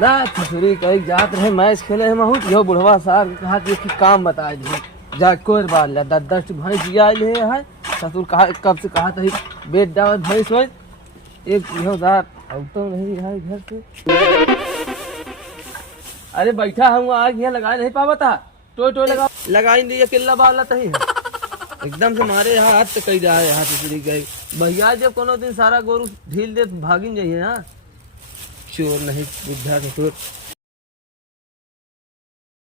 ना ससुरी कहीं जात रहे मैच खेले हम बहुत यो बुढ़वा साहब कहा कि काम बता दी जा कोई बात ला 10 भैंस जिया है ससुर कहा कब से कहा था बेच दावत भैंस हो एक हजार तो नहीं है घर से। अरे बैठा हूँ आग यहाँ लगा नहीं पावा था टो लगा दी अकेला बाला तही एकदम से मारे यहाँ हाथ कही रहा है यहाँ से गए भैया जब कोनो दिन सारा गोरू ढील दे भागिन जाइए हाँ चोर नहीं बुद्धा ससुर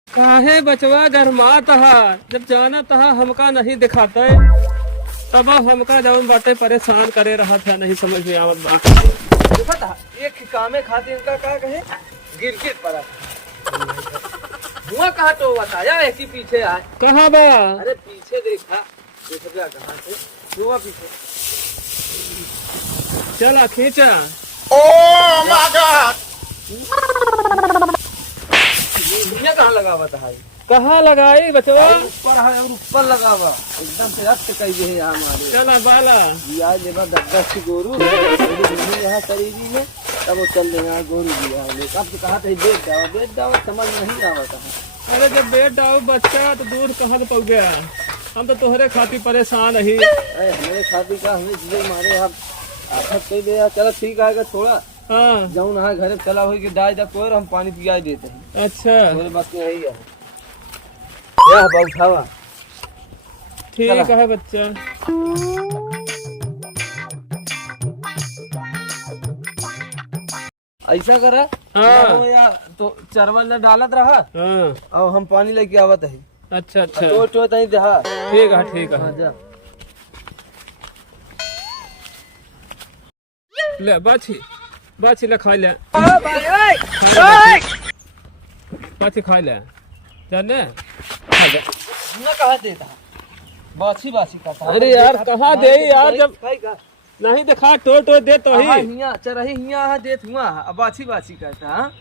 काहे बचवा गरमात हा जब जाना तहा हमका नहीं दिखाते तब हमका जब बाटे परेशान करे रहा था नहीं समझ में आवत बात देखा था एक कामे खातिर इनका क्या कहे गिर पड़ा धुआं कहाँ तो बताया एक ही पीछे आए कहाँ बा अरे पीछे देखा देखा कहाँ से धुआं पीछे चला खींचा ये कहाँ लगा हुआ था कहाँ लगाई बचवा ऊपर है और ऊपर लगा हुआ एकदम से रक्त कही है यहाँ हमारे चला बाला दिया लेबा 10 गोरू यहाँ करीबी में तब वो चल रहे यहाँ गोरू दिया कब से कहा था बेच जाओ समझ नहीं आवा था। अरे जब बेट डाओ बच्चा तो दूर कहाँ से पहुँच गया हम तो तोहरे खातिर परेशान ही अरे हमारे खातिर का हमें जिले मारे आप आफत कही दे चलो ठीक आएगा थोड़ा हाँ जाऊँ ना घर चला हो डाल जा कोई हम पानी पिया देते हैं अच्छा मेरे बस में यही है यह बैठावा ठीक है बच्चा ऐसा करा हाँ या तो चरवा डालत रहा हाँ और हम पानी लेके आवत है अच्छा अच्छा तो तही दहा ठीक है हाँ जा ले बाछी ले खा ले बाछी खा ले जाने ना कहा देता बाछी का था अरे यार कहाँ दे यार जब नहीं देखा टो दे तो ही हिया चरही हिया देत हुआ अब बाछी कहता हाँ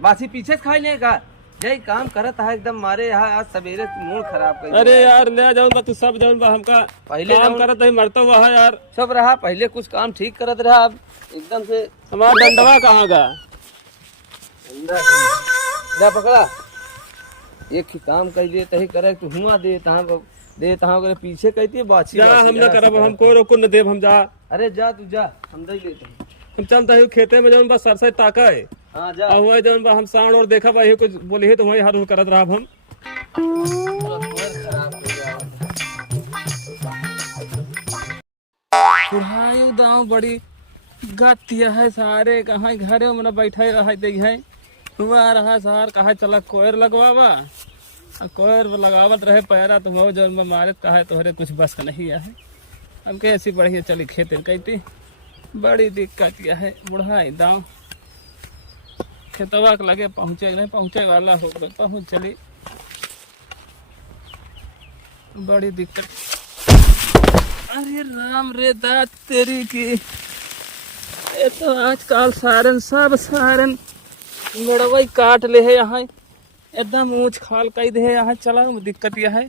बाछी पीछे से खाई लेगा जय काम करत है एकदम मारे यहाँ आज सवेरे मूड खराब कर अरे यार ले जाऊँ तू सब जाऊँ हमका पहले काम करत है मरता हुआ है यार सब रहा पहले कुछ काम ठीक करत रहा अब एकदम से हमारा डंडवा कहाँ गा जा पकड़ा एक ही काम कर दे तही करे तू हुआ दे तहाँ पीछे कहती है बाछी जा हम न करब हमको रोको न देव हम जा अरे जा तू जा हम दे लेते हैं हम चलता है खेते में जाऊँ बस सरसई ताका है हाँ जा हुआ जौन बा हम साण और देखा बा कुछ बोली है तो वही हर करत रहा हम सुहायु दाव बड़ी गतिया है सारे कहाँ घरे में बैठे रह है हुआ रहा सार कहा चला कोयर लगवावा कोयर लगावत रहे पैरा तो हो जौन मारे कहा तोहरे कुछ बस का नहीं है हमके ऐसी बढ़िया चली खेते कहती बड़ी दिक्कत यह है बुढ़ाई दाव खेतवा के लगे पहुँचे नहीं पहुँचे वाला हो गए पहुँच चली बड़ी दिक्कत अरे राम रे दात तेरी की ये तो आजकल सारन सब सारन मेड़वई काट ले है यहाँ एकदम ऊंच खाल कई दे यहाँ चला दिक्कत यह है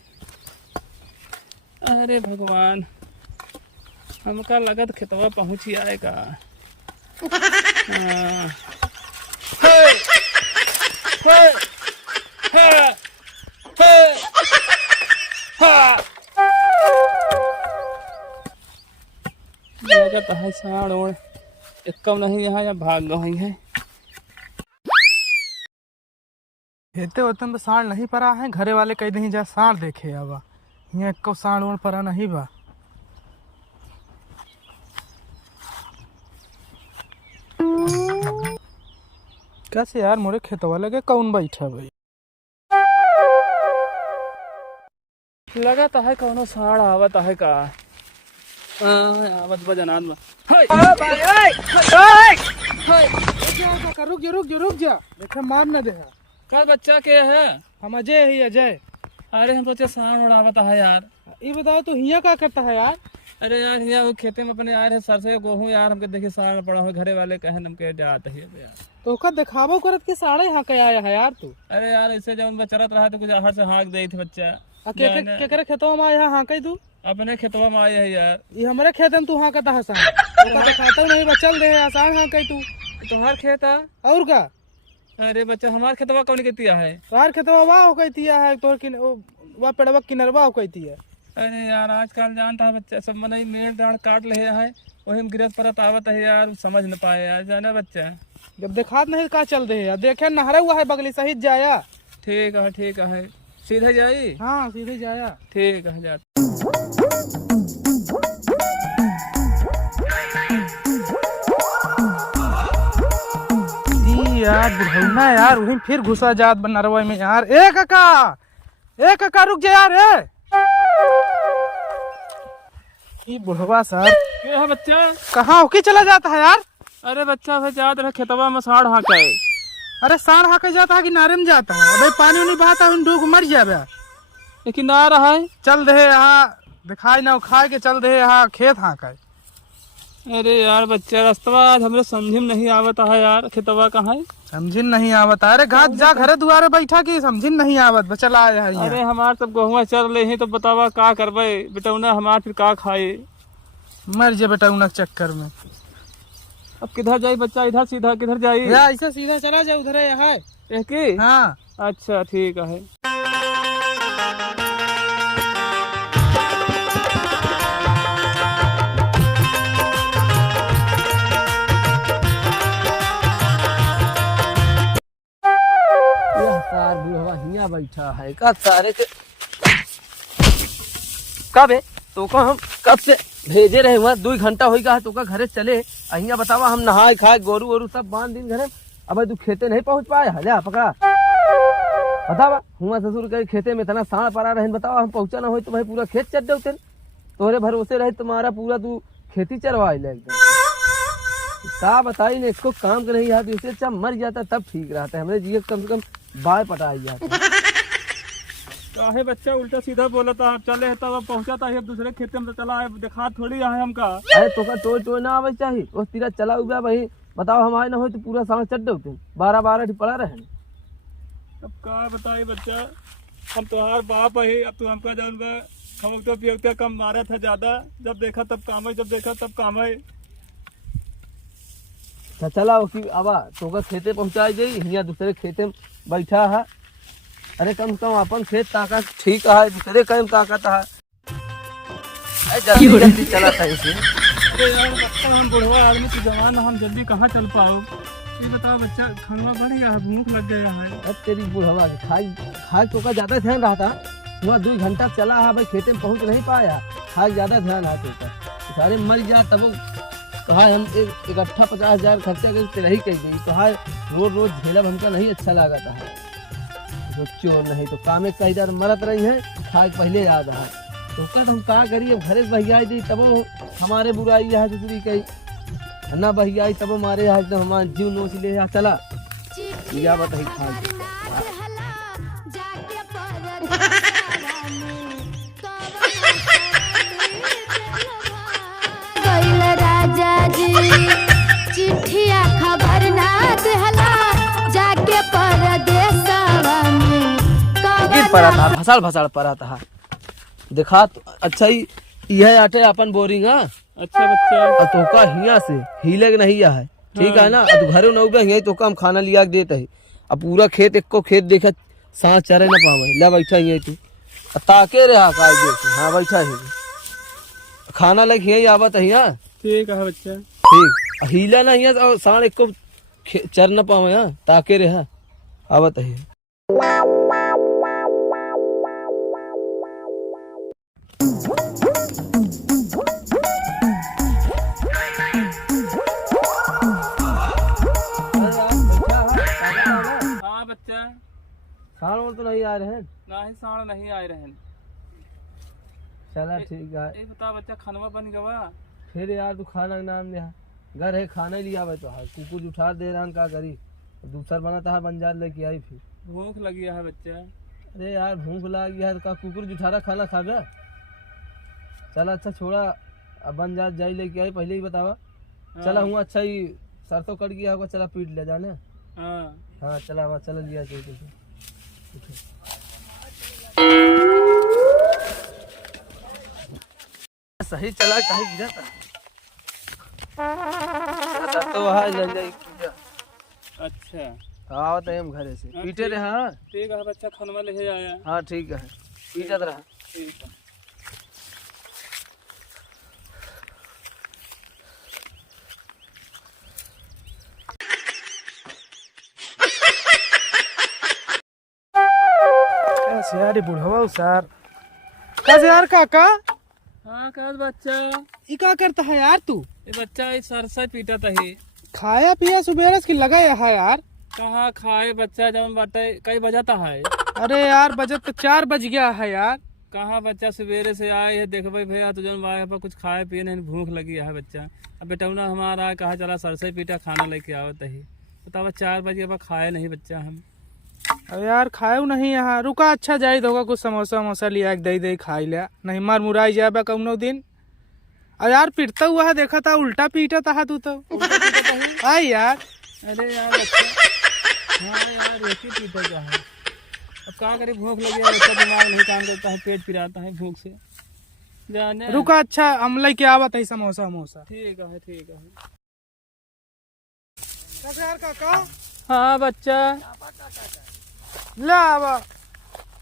अरे भगवान हमका लगत खेतवा पहुँच ही आएगा हाँ साड़ ओढ़ एक नहीं यहाँ या भाग गई है हेते होते तो साड़ नहीं पड़ा है घरे वाले कह नहीं जा साड़ देखे अब यहाँ एक साड़ ओढ़ पड़ा नहीं बा कैसे यार मोरे खेतवा लगे कौन बैठा भाई लगा है कौनो साड़ आवत है का आवत बजनान में रुक जा देखा मार न दे का बच्चा के है हम अजय ही अजय अरे हम सोचे साड़ उड़ावत है यार ये बताओ तो हिया क्या करता है यार अरे यार यहाँ वो खेते में अपने आए रहे सरसों गेहूँ यार हमके देखिए साड़ पड़ा हो घरे वाले कहे हमके जात है यार तो का दिखावो करत के साड़े यहाँ के आया है यार तू अरे यार ऐसे जब चरत रहा तो कुछ आहर से हाँक दे थी बच्चा के करे खेतवा में आया हाँ कही तू अपने खेतवा में आए है यार ये हमारे खेत में तू हाँ कहता हसान दिखाता नहीं बचल दे आसान हाँ कही तू तो हर खेत है और का अरे बच्चा हमार खेतवा कौन के दिया है? तार खेतवा वाह हो कहती है तोर किन वा पेड़वा किनरवा हो कहती है। अरे यार आजकल जानता है बच्चा सब मनई मेड़ दाड़ काट ले है, वही में गिरत परत आवत है यार, समझ न पाए यार जाना बच्चा। जब देखात नहीं का चल रहे है, देखे नहरा हुआ है बगली सहित जाया। ठीक है सीधे जाई। हाँ सीधे जाया। ठीक है जा। यार बुढ़ौना यार वहीं फिर घुसा जात नरवा में यार। ए काका रुक जा यार। ये बुढ़वा सर क्या है बच्चा? कहाँ होके चला जाता है यार? अरे बच्चा भाई याद रहे खेतवा में साढ़ हाँके। अरे साढ़ हाँके जाता है कि नारे में जाता है? अबे पानी नहीं बहाता डूब मर जाए। लेकिन ना रहा है। चल रहे यहाँ दिखाई ना खाए के चल रहे यहाँ खेत हाँका। अरे यार बच्चा रास्ता आज हमरे समझ में नहीं आवता है यार, खेतवा कहाँ है? समझिन नहीं आवत। अरे घाट जा घरे दुआरे बैठा की समझिन नहीं आवत चला आया है। अरे हमार सब गहुआ चल रहे हैं तो बतावा का करबे बेटौना, हमार फिर का खाए? मर जे बेटौना चक्कर में। अब किधर जाई बच्चा? इधर सीधा किधर जाई? ऐसा सीधा चला जाए उधर है। एक ही? हाँ अच्छा ठीक है। सार बुढ़वा हिया बैठा है का सारे के कब है तो का हम कब से भेजे रहे वहाँ 2 घंटा हो गया तो का घरे चले अहिया बतावा हम नहाए खाए गोरू वोरू सब बांध दिन घरे। अब तू खेते नहीं पहुँच पाए हजा पकड़ा बतावा हुआ ससुर के खेते में इतना साढ़ पड़ा रहे बतावा हम पहुँचा ना हो तो भाई पूरा खेत चढ़ देते तोहरे भरोसे रहे तुम्हारा पूरा तू खेती चरवाए ले एकदम का बताई ने इसको काम के नहीं आती उससे अच्छा मर जाता तब ठीक रहता है हमरे जिये कम से कम बाल पटाई जाता। काहे बच्चा उल्टा सीधा बोला था? चले तब पहुंचा था अब दूसरे खेते में तो चला है, दिखा थोड़ी है हमका। अरे तो का टोय ना आवे चाहिए उस तीरा चला हुआ भाई बताओ हमारे ना हो तो पूरा साल चढ़ देते 12 पड़ा रहे। अब का बताई बच्चा, हम तुम्हार बाप है, अब तू हमका जब खमकता पियकता कम मारा था ज्यादा, जब देखा तब काम है, जब देखा तब काम है। चला कि अब तो का खेते पहुँचा जाई यहाँ दूसरे खेते में बैठा है। अरे कम से कम अपन खेत ताकत ठीक है दूसरे कम ताकत है जल्दी जल्दी चला था इसे। अरे यार बच्चा हम बुढ़वा आदमी तो जवान हम जल्दी कहाँ चल पाओ? ये बताओ बच्चा खाना बन गया है, भूख लग गया है। अब तेरी बुढ़वा खाए तो का ज्यादा ध्यान रहा था वहाँ 2 घंटा चला है भाई खेते में पहुँच नहीं पाया खाए ज्यादा ध्यान है तो सारे मर जा तब कहा हम इकट्ठा 50,000 खर्चा करके रही कही गई कहा रोज झेलब हमका नहीं अच्छा लगा था तो चोर नहीं तो काम एक कही मरत रही है खाए पहले याद है तो कद हम कहा करिए घरे बहियाई दी तब हमारे बुराई है दूसरी कही ना बहियाई तब हमारे यहाँ एकदम हमारे जीव नोच ले यहाँ चला या बताई खा राजा जी चिट्ठिया खबर ना देहला जाके परदेसवा में गिर पड़ा था भसाल पड़ा था देखा तो अच्छा ही यह आटे अपन बोरिंग। अच्छा बच्चा तो का हिया से हिले के नहीं है ठीक है ना तो घरे न उगे यही तो का हम खाना लिया के देते है अब पूरा खेत एक को खेत देखा सांस चरे ना पावे ले बैठा यही तू ताके रहा का देख हाँ बैठा है खाना लग यही आवत है यहाँ ठीक है बच्चा ठीक हीला ना यहाँ और सांड एक को चर न पावे यहाँ ताके रहा आवत है। हाँ बच्चा सांड और तो नहीं आ रहे हैं ना ही साढ़ नहीं आए रहे। चला ठीक है एक बता बच्चा खानवा बन गवा फिर यार तू खाना का नाम ले घर है खाना लिया हुआ तो कुकुर उठा दे रहा का करी दूसरा बनाता है बंजार लेके आई फिर भूख लगी है बच्चा। अरे यार भूख लगी है का कुकुर जुठारा खाना खा गया चला अच्छा छोड़ा अब बंजार जाई लेके आई पहले ही बतावा चला हूँ अच्छा ही सरसों कट गया होगा चला पीट ले जाने। हाँ चला हुआ चला लिया सही चला कहीं गिरा था तो वहाँ ले जाए। अच्छा आओ तो हम घरे से पीटे रहे। हाँ ठीक है बच्चा, खाना ले आया। हाँ ठीक है, पीटत रहा। ठीक है। कैसे यार ये बुढ़वा सर। कैसे यार काका, हाँ क्या बच्चा, ये क्या करता है यार तू? ये बच्चा इस सर से पीटा था ही। खाया पिया सुबेरे की लगा है यार। कहाँ खाए बच्चा, जब बाटे कई बजाता है। अरे यार बजट तो 4 बज गया है यार। कहाँ बच्चा सवेरे से आए है, देखबे भैया तो जौन आए पर कुछ खाए पिए नहीं, भूख लगी है बच्चा। अब बेटौना हमारा कहा चला सर से पीटा खाना लेके आवत ही, बतावा 4 बजे अब खाए नहीं बच्चा हम। अरे यार खाए नहीं यहाँ, रुका अच्छा जाए होगा कुछ समोसा वमोसा लिया दही दही खाई लिया, नहीं मार मुराई जाए कौनो दिन। अरे यार पिटता हुआ है, देखा था उल्टा पीटा था तू तो। आई यार। अरे यार बच्चा, हाँ यार एक ही पीटा क्या है, अब क्या करे, भूख लगी है बच्चा, दिमाग नहीं काम करता है, पेट पिराता है भूख से जाने। रुका अच्छा हम लेके आवत है समोसा वमोसा। ठीक है ठीक है। कैसे यार काका? हाँ बच्चा, ले आवा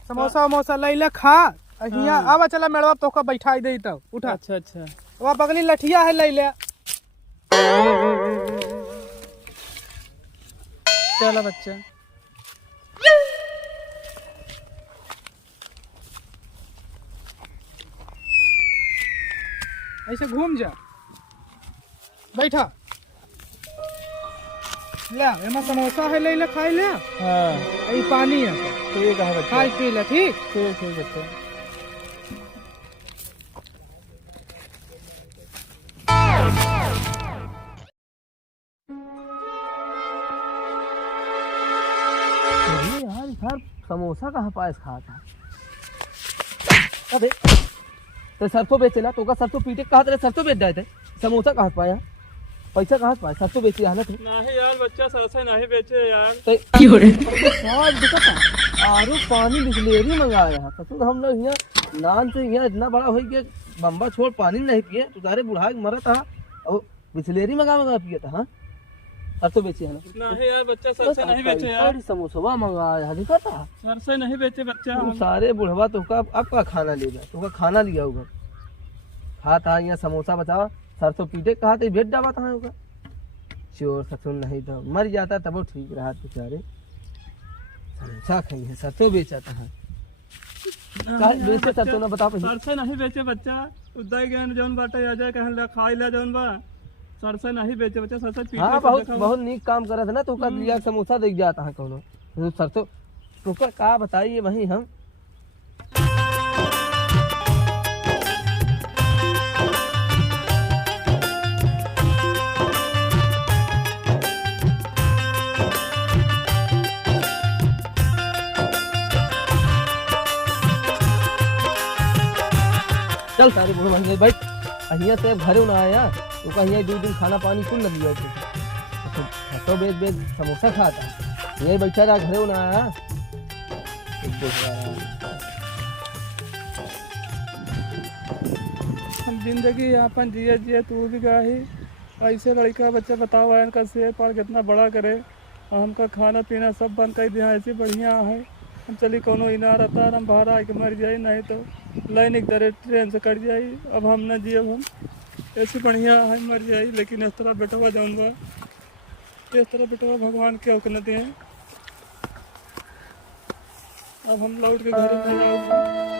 समोसा वमोसा ले ले खा। यहाँ आवा चला मेड़वा तो का बैठा दे तो उठा। अच्छा अच्छा। वहाँ बगली लठिया है ले ले। चला बच्चा। ऐसे घूम जा, बैठा ले एमा समोसा है ले ले खाई ले। हाँ ये पानी है, ठीक है बच्चा। खाई पी ले। ठीक ठीक ठीक बच्चा। यार यार समोसा कहाँ पास खा था। अबे तो सरसों बेचेला तो का सरसों पीटे कहा तेरे, सरसों बेच जाए थे, समोसा कहाँ से पाया, पैसा कहाँ से पाया, सरसों बेची हालत है। नहीं यार बच्चा, सरसा नहीं बेचे यार। आरो पानी बिस्लेरी मंगाया है ससुर, हम लोग यहाँ नान से यहाँ इतना बड़ा हो गया, बम्बा छोड़ पानी नहीं पिए, तू तारे बुढ़ा के मरा था और बिस्लेरी मंगा पिया था। हाँ सरसों बेची है ना। नहीं यार बच्चा, सरसा नहीं बेचे यार। समोसा मंगाया है, देखा था सरसा नहीं बेचे बच्चा हम। सारे बुढ़वा तो का आपका खाना ले गया, तो का खाना लिया होगा, खा था यहाँ समोसा बचावा, सरसों पीटे कहा था भेज डाबा था होगा। चोर ससुर नहीं था, मर जाता तब वो ठीक रहा बेचारे। समोसा खाई सरसों बेचा था। बेचे सरसों ना बता। सरसा नहीं बेचे बच्चा, उदय ज्ञान जौन बाटे आ जाए कहन खाई ला जौन बा, सरसा नहीं बेचे बच्चा। सरसा पीटे। हाँ बहुत बहुत नीक काम करत है ना, तो का लिया समोसा देख जाता है कौनो सरसों तो का बताइए वही हम। चल सारे बुढ़ो भाई बैठ, अहिया से घरे ना आया तो कहीं 2 दिन खाना पानी कुल लग गया तो बेच बेच समोसा खाता, यही बैठा रहा घरे ना आया। हम जिंदगी यापन जिए जिए तू भी गाही, ऐसे लड़का बच्चा बताओ आयन का शेर पर कितना बड़ा करे, और हमका खाना पीना सब बंद कर दिया, ऐसे बढ़िया है। हम चली कोनो इनार आता हम बाहर आके मर जाए, नहीं तो लाइन एक दरे ट्रेन से कट जाए। अब हम न जिए, हम ऐसे बढ़िया है मर जाए, लेकिन इस तरह बेटवा जाऊँगा, इस तरह बेटवा भगवान के औकन दिए। अब हम लौट के घर में जाऊँगा।